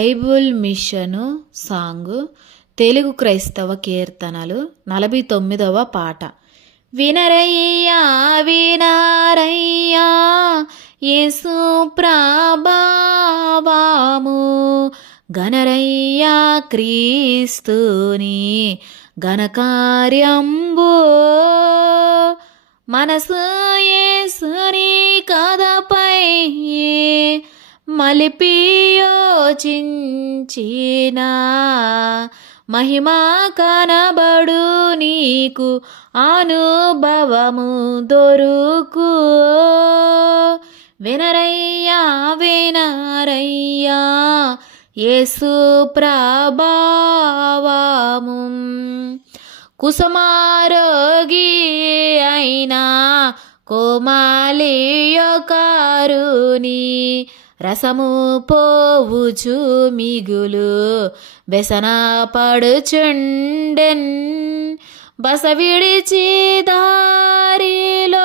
Bible machine song Telugu క్రైస్తవ కీర్తనలు నలభై తొమ్మిదవ పాట. వినరయ్యా వినారయ్యా యేసు ప్రభావము. గణరయ్యా క్రీస్తుని ఘనకార్యంబు. మనసు యేసుని కథపై మలిపియోచించిన మహిమా కనబడు నీకు అనుభవము దొరుకు. వినరయ్యా వినరయ్యా యేసు ప్రభావము. కుసుమారోగి అయినా కోమాలి కోమాలియకారుని రసము పోవుచు మిగులు వ్యసన పడుచుండెన్. బస విడిచి దారిలో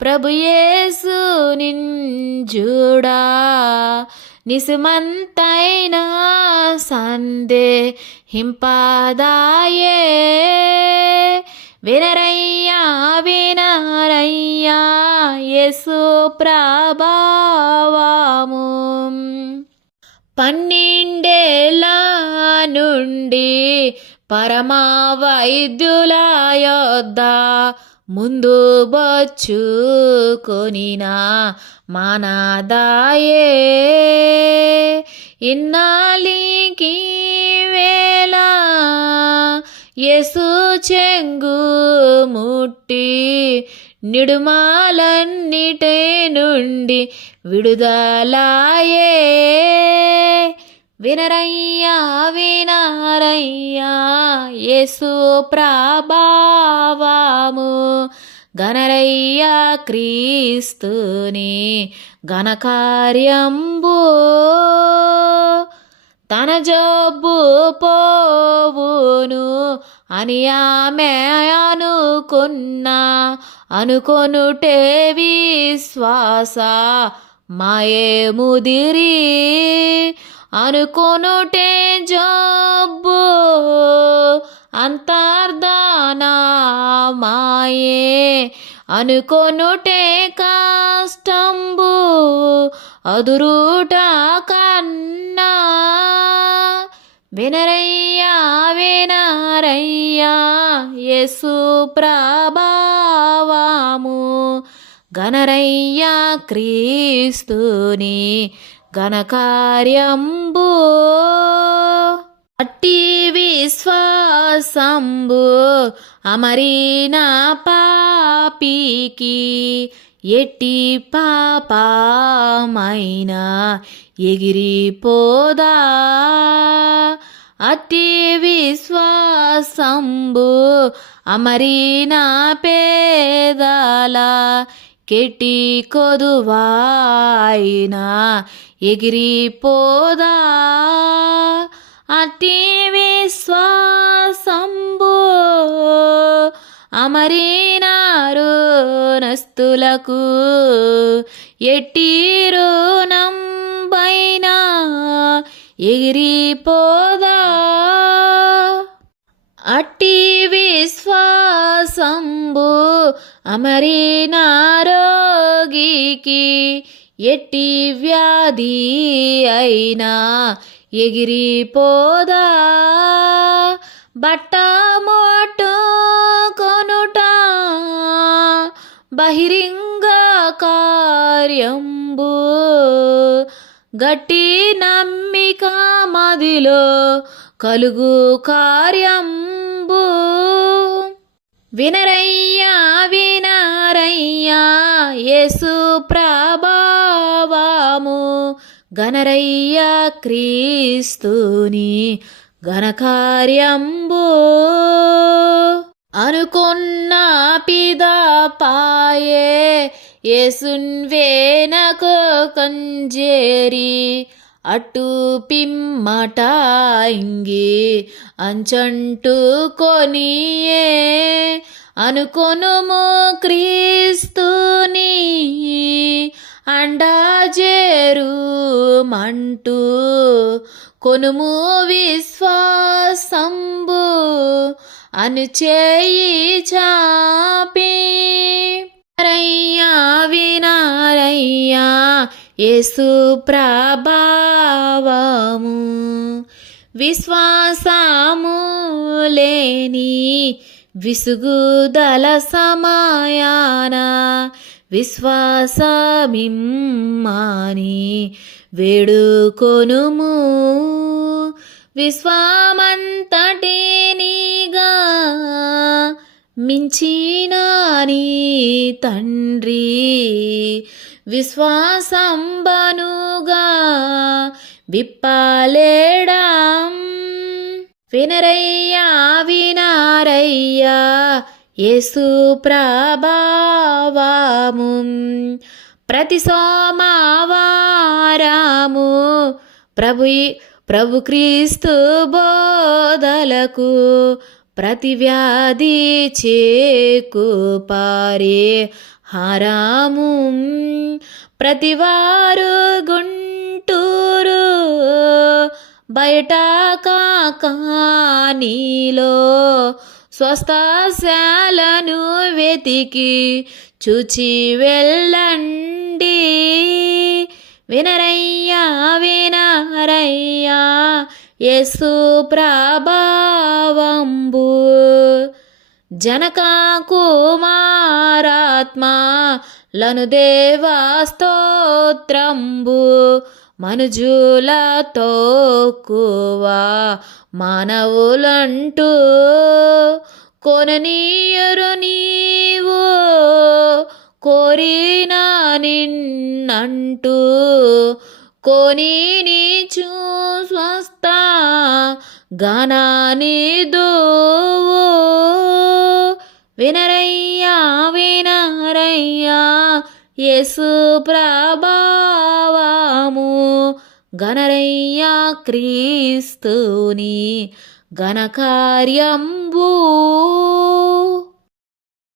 ప్రభుయేసు నింజుడా. నిసుమంతైన సందే హింపాదాయే. వినరయ్యా యేసు ప్రభావము. పన్నెండేళ్ళ నుండి పరమా వైద్యుల యొద్ద ముందు బొచ్చుకొనిన మానాదాయే. ఇన్నాలికి వేళ యేసు చెంగు ముట్టి నిడుమాలన్నిటి నుండి విడుదలాయే. వినరయ్యా వినారయ్యా యేసు ప్రభావాము. గణరయ్యా క్రీస్తుని ఘనకార్యంబు. తన జబ్బు పోవును అని ఆమె అనుకున్నా. అనుకొనుటే విశ్వాస మాయే ముదిరి. అనుకొనుటే జబ్బు అంతర్ధాన మాయే. అనుకొనుటే కాష్టంబు అదురుట కన్నా. వినరయ్యా వినరయ్యా యేసు ప్రభావాము గణరయ్యా క్రీస్తుని ఘనకార్యంబు. అట్టి విశ్వాసంబు అమరీన పాపికి ఎట్టి పాపమైనా ఎగిరిపోదా? అట్టి విశ్వాసంబు అమరీనా పేదాల కెటి కొదువాయినా ఎగిరిపోదా అట్టి విశ్వాసంబు అమరీనారు నస్తులకు ఎగిరిపో అమరీనారోగికి ఎట్టి వ్యాధి అయినా ఎగిరిపోదా బట్ట మోటు కొనుట బహిరంగ కార్యంబు. గట్టి నమ్మిక మదిలో కలుగు కార్యంబు. వినరయ్యా వినరయ్యా యేసు ప్రభావము క్రీస్తుని ఘనకార్యంబు. అనుకున్న పిదపాయే యేసున్ వేనకు కంజేరి అటు పిమ్మట ఇంగి అంచంటు కొనియే. అనుకొనుము క్రీస్తు అండాజేరు మంటూ కొనుము విశ్వాసంబు అను చేయి చాపి. రయ్యా వినారయ్యా యేసు ప్రభావము. విశ్వాసము లేని విసుగుదల సమయాన విశ్వాసమిమ్మాని వేడుకొనుము. విశ్వామంతటినిగా మించిన నీ తండ్రి. విశ్వాసంబనుగా విప్పాలేడాం. వినరయ్యా విన యేసు ప్రభావాము ప్రతి సోమవారము ప్రభు ప్రభు క్రీస్తు బోధలకు ప్రతి వ్యాధి చేకు పారే హారాము. ప్రతివారు గుంటూరు బయట కాకానీలో స్వస్థశాలను వెతికి చూచి వెళ్ళండి. వినరయ్యా వినరయ్యా యేసు ప్రభావంబు. జనక కుమారాత్మ లను దేవా స్తోత్రంబు. మనుజులతో కువా మానవులంటూ కొననీయరు నీవు కోరిన నిన్నంటూ కొని నీచు స్వస్థ గానాని దోవు వినరయ్యా వినరయ్యా యేసు ప్రభావము గణరయ్యా క్రీస్తుని ఘనకార్యంబు.